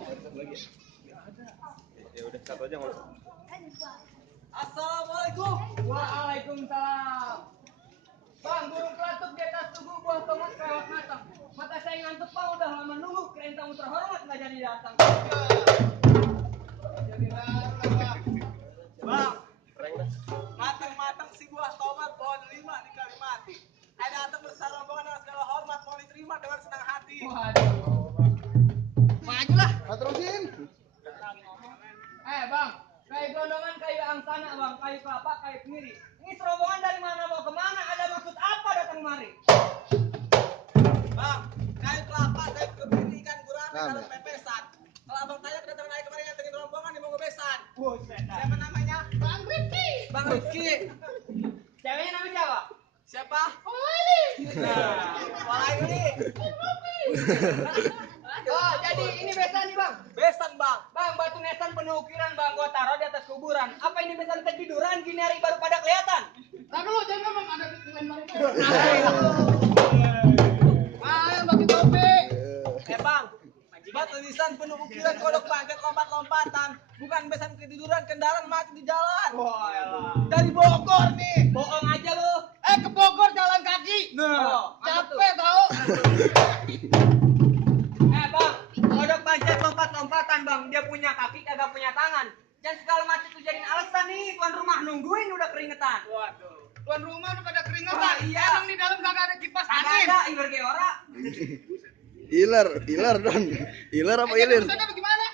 Ya udah satu aja nggak usah. Assalamualaikum. Waalaikumsalam. Bang, burung pelatuk di atas tugu buah tomat kelewat matang. Mata saya ngantuk bang, udah lama nunggu. Kirain tamu terhormat nggak jadi datang. Bang, matang-matang si buah tomat pohon 5 di Kalimati. Ada datang bersama rombongan dengan segala hormat, mau diterima dengan senang hati. Waduh. Majulah. Terusin. Bang, kayu gondongan, kayu angsana bang, kayu kelapa, kayu kemiri. Ini serombongan dari mana mau kemana? Ada maksud apa datang mari? Bang, kayu kelapa, kayu kemiri, ikan gurame, dalam pepesan. Kalau abang tanya kedatangan ayah kemarin nganterin rombongan di Mogobesan. Buset. Siapa namanya? Bang Rifki. Bang Rifki. Ceweknya namanya siapa? Siapa? Polali. Nah, Polali. Oh, jadi ini besan nih bang. Besan bang. Bang, batu nesan penuh ukiran bang, gua taruh di atas kuburan. Apa ini besan ketiduran? Gini hari baru pada kelihatan. Nah dulu jangan ngomong ada di lain Ayo bagi topi. Bang, batu nisan penuh ukiran kodok pangkat lompat-lompatan. Bukan besan ketiduran, kendaraan mati di jalan. Wah, Dari Bogor nih. bohong aja lu. Ke Bogor jalan kaki. Nah, Capek tau. Bang, kodok pancet lompat-lompatan bang. Dia punya kaki, kagak punya tangan. Jangan segala macam tuh jadiin alasan nih. Tuan rumah nungguin udah keringetan. Waduh. Tuan rumah udah pada keringetan. Wah, iya. Emang di dalam kagak ada kipas Kagak angin. ada, iler kayak ora. Iler Don. Iler apa ilir? Sana bagaimana?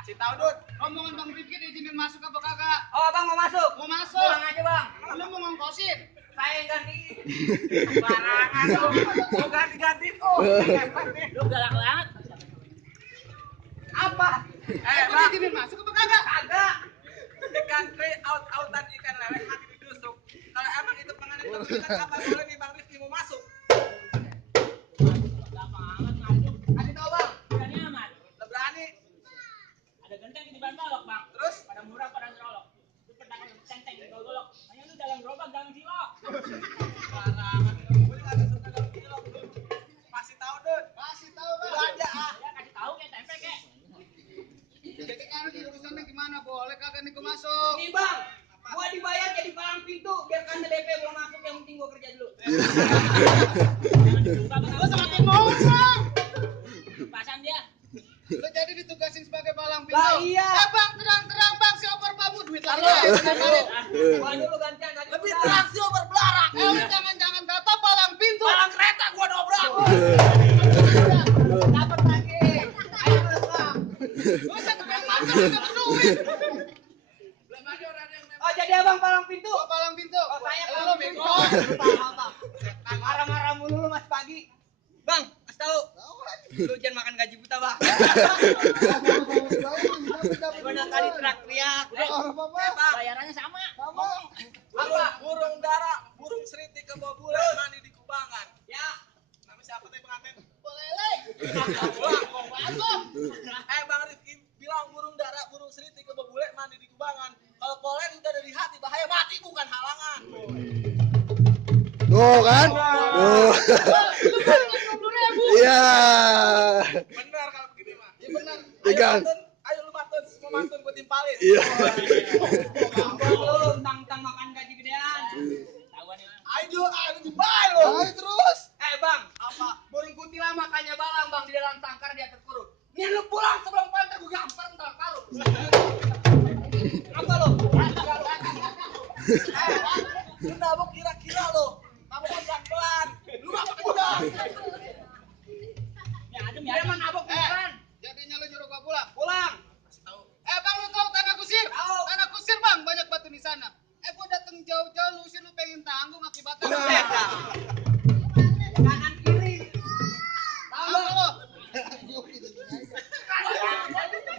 Kasih tahu Dut. Rombongan Bang Rifki diizinin masuk apa kagak? Oh bang mau masuk? Mau masuk. Pulang aja bang. Lu mau ngongkosin? Saya yang ganti. Barangan lu. Mau ganti-ganti tuh. Lu galak banget. Apa? Bang diizinin masuk apa kagak? Kagak. Ikan koi out-outan ikan lelek mati ditusuk. Kalau emang itu pengen kita apa boleh nih Bang Rifki mau masuk? Kasih tau bang. Berani amat. Udah berani. Ada genteng di depan balok bang. Terus? Pada murah pada serolok. Lu pedagang centeng di golok. Hanya lu dalam gerobak dalam cilok. Barangan. Gue juga ada suka dalam cilok. Kasih tahu Dut. Kasih tahu Bang. Lu aja ah. Ya kasih tahu kayak tempe kek. Jadi kan urusannya gimana? Boleh kagak nih gue masuk? Nih bang. Gua dibayar jadi palang pintu biar kan DP belum masuk, yang penting gua kerja dulu. Lu semakin ngomong Bang. Pasan dia. Lu jadi ditugasin sebagai palang pintu. Lah iya. Bang, terang-terang Bang si oper babu duit lagi. Gua dulu gantian gaji. Lebih terang si oper belarang. Lu jangan-jangan kata palang pintu. Palang kereta gua dobrak. Dapat lagi. Ayo terus bang. Lu jangan makan duit. Oh jadi abang palang pintu. Gua palang pintu. Oh saya Lu palang pintu. bego. Marah-marah mulu lu mas pagi. Bang, kasih tahu. Lu jangan makan gaji buta bang. Gua udah kali teriak-teriak. Bang. Bayarannya sama. Apa? Burung dara, burung seriti ke bawah bule, mandi di kubangan. Ya. Nama siapa tadi pengantin? Bolele. Bang Rifki bilang burung dara, burung seriti ke bawah bule, mandi di kubangan. Kalau polen udah dari hati, bahaya mati bukan halangan. Tuh kan? Tuh. Iya. Benar kalau begini mah. Iya benar. Tegang. Ayo lu mantun, semua mantun gue timpalin. Iya. Lu tentang makan gaji gedean. Tahuan ya. Ayo dibayar lu. Ayo terus. Bang, apa? Burung kuntilah makannya balang bang di dalam sangkar dia terkurung. Nih lu pulang sebelum pantai gua gampar ntar karung. Apa lu? Lu nabok kira-kira lo. Nabok pelan-pelan. Lu nabok udah. Ya adem ya. Emang nabok beneran. Jadinya lu nyuruh gua pulang. Pulang. Kasih tahu. Bang lu tahu tanah kusir? Tahu. Tanah kusir Bang, banyak batu di sana. Gua dateng jauh-jauh lu usir lu pengen tanggung akibatnya. Kanan kiri. Tahu lu.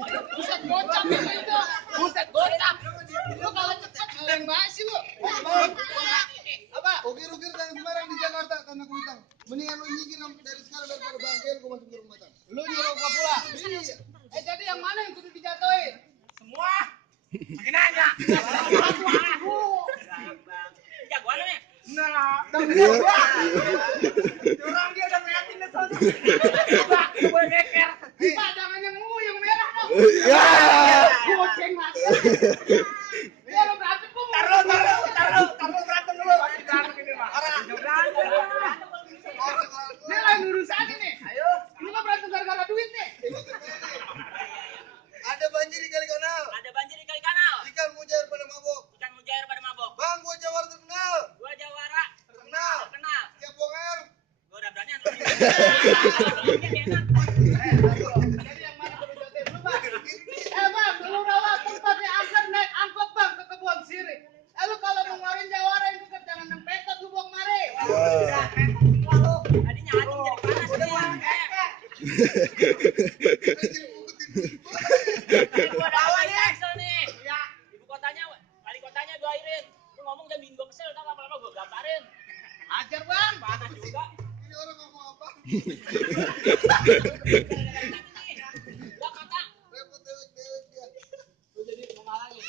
Buset gocap itu. Buset gocap. Lu kalau cepet yang masih lu. Apa? Ukir-ukir dan sembarang di Jakarta karena aku utang. Mendingan lu nyingkir dari sekarang daripada bangkel gua masuk ke rumah tangga. Lu nyuruh gua pulang. Iya. Jadi yang mana yang kudu dijatuhin? Semua. Makin nanya. Jagoan nih. Nah, Iya. orang dia udah ngeliatin ke sana. Gue neker. Pak, jangan yang Ya. Goceng lagi. Ya lo berantem gua. Taruh berantem dulu. Ini lain urusan ini. Ayo. Ini mah berantem gara-gara duit nih. Ada banjir di kali kanal. Ada banjir di kali kanal. Ikan mujair pada mabok. Ikan mujair pada mabok. Bang, gua jawara terkenal. Gua jawara. Terkenal. Terkenal. Siap buang air. Gua udah berani. Jadi yang mana dulu jodoh lu bang? Bang, lu rawa tempatnya angker naik angkot bang ke kebun sirih. Lu kalau mau ngeluarin jawara yang deket jangan nempet lu buang mare. Tadinya anjing jadi panas nih. Gua bawa nih Axel nih. Ya, ibu kotanya, wali kotanya gua airin. Lu ngomong jangan bikin gua kesel, ntar lama-lama gua gamparin. Ajar bang. Panas juga. Ini orang ngomong apa? Lah kata. Repot dewek dia. Lu jadi menghalangi.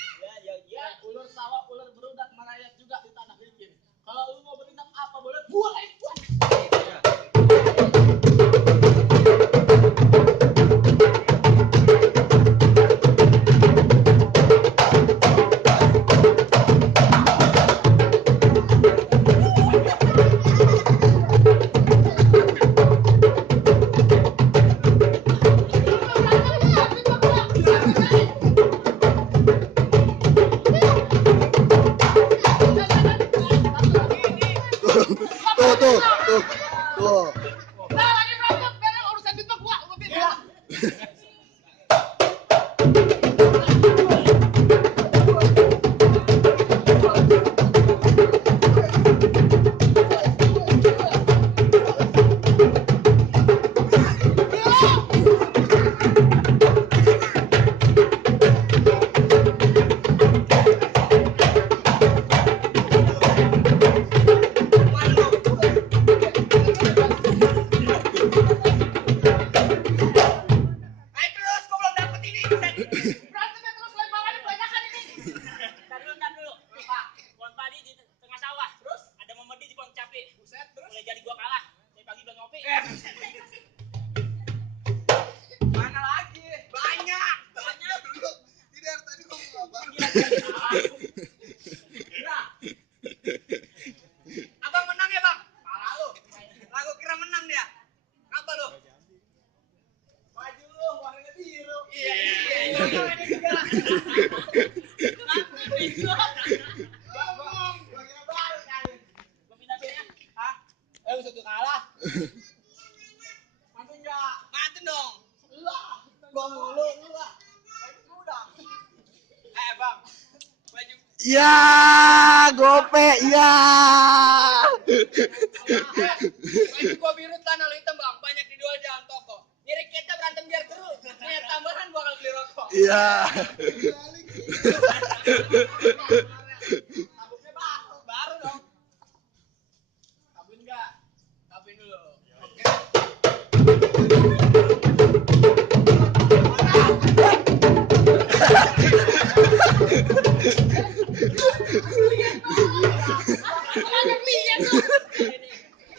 Ya. Ular sawah, ular berudak merayap juga di tanah ini. Kalau lu mau bertindak apa boleh gua ikut. Tuh. Nah, lagi berantem, karena urusan duit mah gua urutin. Ayo terus, gua belum dapet ini. Berantemnya terus lemparannya banyakan ini. Ntar dulu. Pak, pohon padi di tengah sawah. Terus ada memedi di pohon cabe. Buset, terus udah jadi gua kalah. Dari pagi belum ngopi. Mana lagi? Banyak. Dulu. Ini dari tadi ngomong apa? Nah, Abang menang ya, Bang? pala lu. Lah gua kira menang dia. Apa lu? Baju lu warnanya biru. Iya. Ini juga. Ngomong. Gua kira baru kali. Gua pindah ya. Hah? Lu satu kalah. Mantun enggak? Mantun dong. Lah, gua mulu lu lah. Baju udah. Bang. Baju Ya, gope, ya. Baju gua biru tanah lu hitam, Bang. Banyak dijual di dalam toko. Nyari kita berantem biar seru. Nih tambahan gua bakal beli rokok. Iya. sabuknya baru dong. Sabun enggak? Sabun dulu.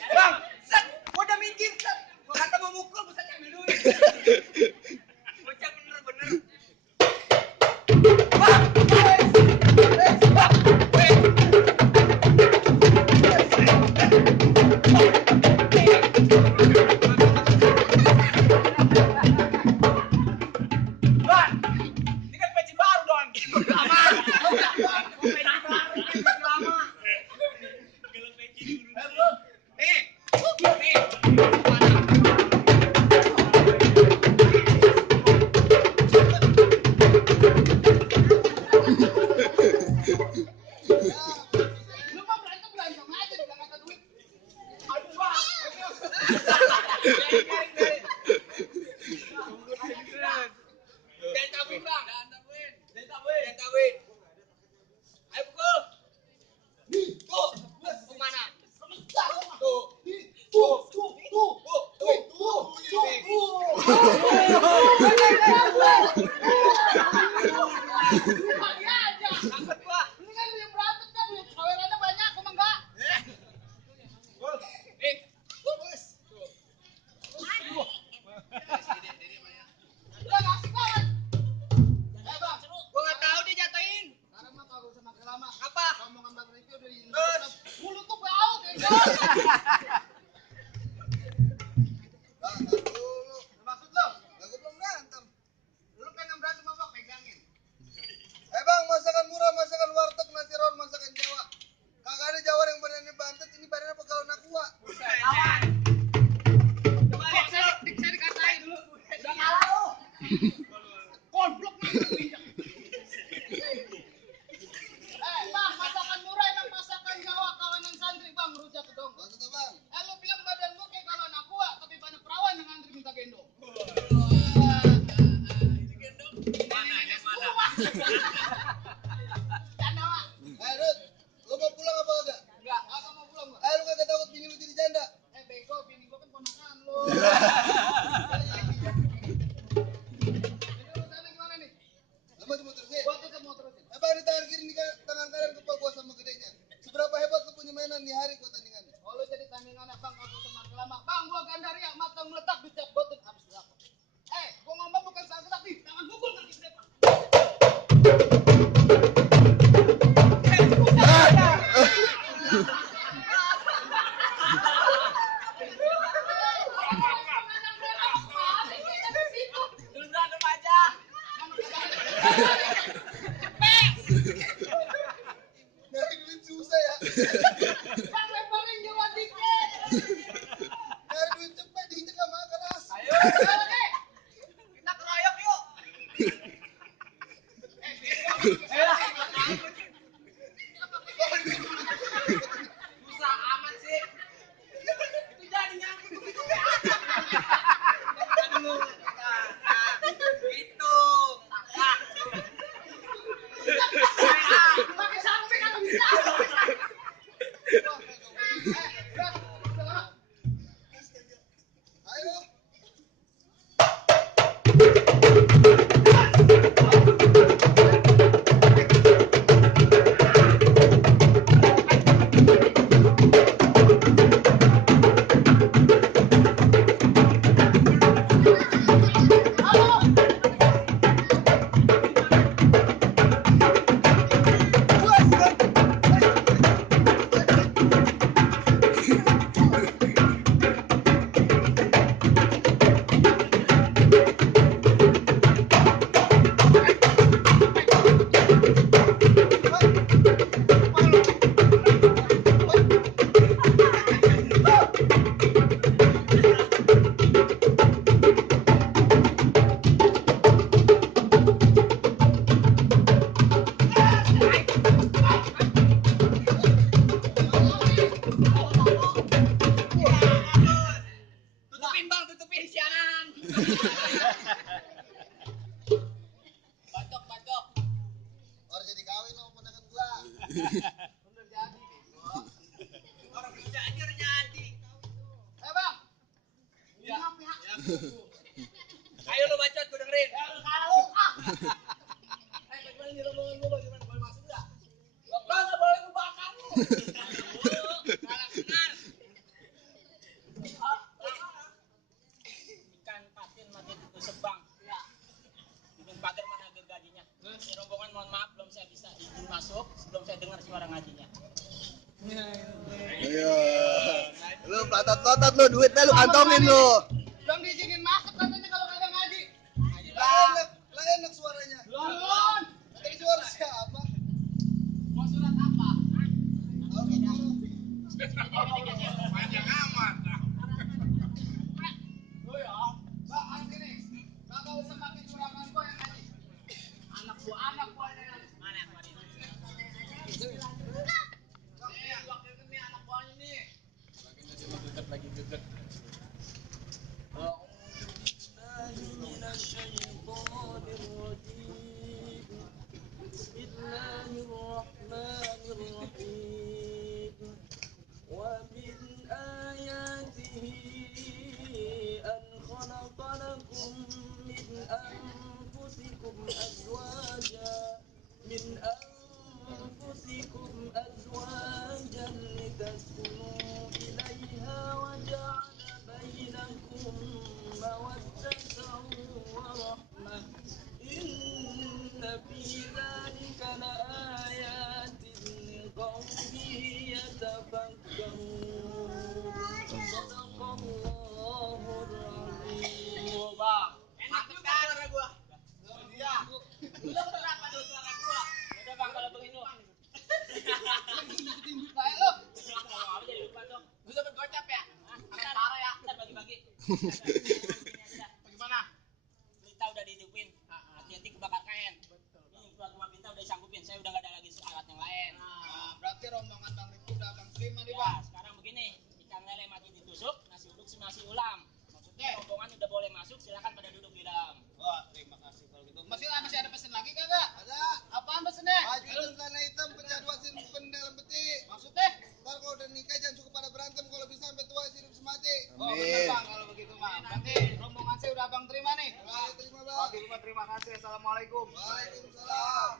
Bang, set, gua udah minggir, set. Gua kata mau mukul, buset ambil duit. Bocah bener-bener. Bang, ini kan peci baru dong. Lama. Peci baru, peci lama. Kalau peci dulu. Nih, Lu mah berantem aja di kata duit. aduh bang. Jangan tabuin, Bang. Jadi tabuin. Jangan tabuin. Ayo pukul. Tuh, pukul mana? Tuh. Iya aja. Angkat gua. Ini kan lu yang berantem kan, lu sawerannya banyak, gua mah enggak. Nih. Udah ngasih kawan. Goblok injak. Bang, masakan murah emang masakan Jawa kawanan santri bang, rujak dong. Maksudnya bang? Lu bilang badan lu kayak kawan aku tapi banyak perawan yang ngantri minta gendong. Canda mak. Rut, lu mau pulang apa enggak? Enggak, aku mau pulang gua. Lu kagak takut bini lu jadi janda? Bego, bini gua kan ponakan lu. Ini urusannya gimana nih? Lu masih mau terusin? Gua tetap mau terusin. Bang, di tangan kiri, tangan kanan kepala gua sama gedenya. Seberapa hebat lu punya mainan di hari gua tandingannya? Oh lu jadi tandingannya bang, aku senang lama. Bang, gua Gandaria, mata meletak di tiap botot habis berapa? Gua ngomong bukan salah tapi tangan pukul kaki gede bang. Berantem aja. Nyari duit susah ya. Bang, lemparin Jawa dikit. Nyari duit cepet diinjek sama keras. Ayo. Kita keroyok yuk. Susah amat sih. Itu jadi nyangkut begitu. Aduh. Itu. Pakai sarung kalau bisa. Ayo. Tutupin bang, tutupin siaran. Batok. Baru jadi kawin sama ponakan gua. Udah jadi. Orang kerja aja udah jadi. Bang. Ya. Ya. Ayo lu bacot, gue dengerin. Kalau Bagaimana nih rombongan gue, bagaimana boleh masuk gak? Bang, gak boleh gue bakar lu. Salah benar. Ikan patin mati ditusuk bang. Bikin pagar mana gergajinya. Ini rombongan mohon maaf, belum saya bisa izin masuk sebelum saya dengar suara ngajinya. Ayo. Lu patat-patat lu, duitnya lu kantongin lu. belum diizinin masuk katanya kalau kagak ngaji. Lah enak suaranya. Lon. Tadi suara siapa? Mau surat apa? Panjang amat. Oh ya. Bang, gini. Kagak usah pakai curagan gua yang ngaji. Anak gua ada yang Mana yang tadi? wakil ini anak buahnya nih. أنفسكم أزواجا لتسكنوا إليها وجعل بينكم مودة ورحمة إن في ذلك لآيات لقوم يتفكرون صدق الله العظيم. Enak juga suara gua. Iya. Lu kenapa tuh suara gua? Udah bang kalau begini. Kayak lu. Apa jadi lupa tuh? Lu dapat gocap ya? Antara ya, ntar bagi-bagi. Bagaimana? Berita udah di udah disanggupin, saya udah nggak ada lagi alat yang lain. Nah, berarti rombongan Bang Rifki udah Bang terima nih Ya, Bang. sekarang begini, ikan lele mati ditusuk, nasi uduk masih ulam. Maksudnya? Rombongan udah boleh masuk, silakan pada duduk di dalam. Wah, terima kasih kalau gitu. Masih ada pesan lagi kagak? Ada. Apaan pesennya? Baju hitam celana hitam pecah dua simpen dalam peti. Maksudnya? Ntar kalau udah nikah jangan cukup pada berantem, kalau bisa sampai tua hidup semati. Oh, bener Bang kalau begitu Bang. Berarti rombongan saya udah Bang terima nih. Terima Oh, bang. terima kasih. Assalamualaikum. Waalaikumsalam.